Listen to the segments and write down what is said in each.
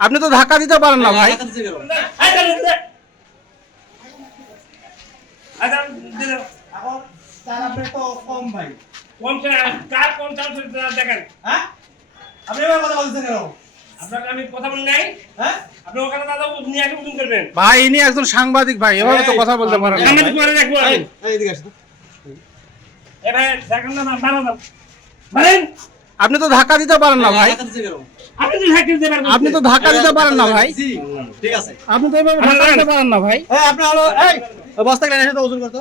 আপনি তো ধাক্কা দিতে পারেন না ভাই। ভাই ইনি একজন সাংবাদিক ভাই, এভাবে তো কথা বলতে পারেন না ভাই। আপনি তো ধাক্কা দিতে পারেন না ভাই। আপনি তো ধাক্কা দিতে পারেন না ভাই। ঠিক আছে, আপনি তো এভাবে ধাক্কা দিতে পারেন না ভাই। আপনি হলো বস্তা গ্লাস এসে ওজন করতো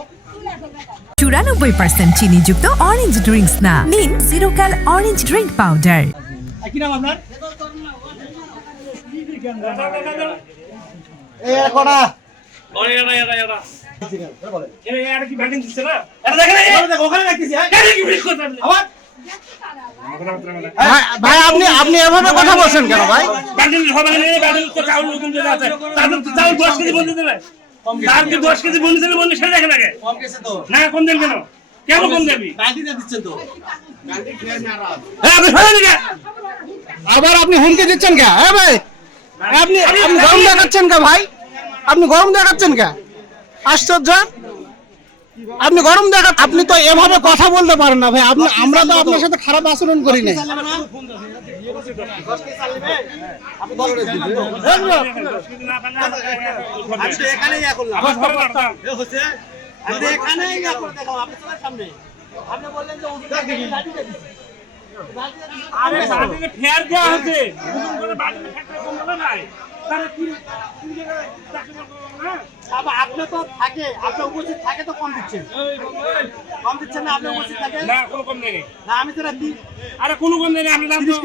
94% চিনিযুক্ত অরেঞ্জ ড্রিঙ্কস না, নিন জিরো ক্যাল অরেঞ্জ ড্রিঙ্ক পাউডার। কি নাম আপনার? এই কোনা ভাই আপনি এভাবে কথা বলছেন কেন ভাই? আবার আপনি হুমকি দিচ্ছেন কে? হ্যাঁ ভাই, আপনি গরম দেখাচ্ছেন কে ভাই? আপনি গরম দেখাচ্ছেন কে? আশ্চর্য, আপনি গরম দেখাচ্ছেন। আপনি তো এভাবে কথা বলতে পারেন না ভাই। আমরা তো আপনার সাথে খারাপ আচরণ করি না। আপনি তো থাকে, আপনার উপস্থিত থাকে তো কম দিচ্ছেন না, আপনার উপস্থিত থাকে না, কোনো কম নেই না, আমি তো রাখি। আরে কোনো কম নেই, আপনি দাম তো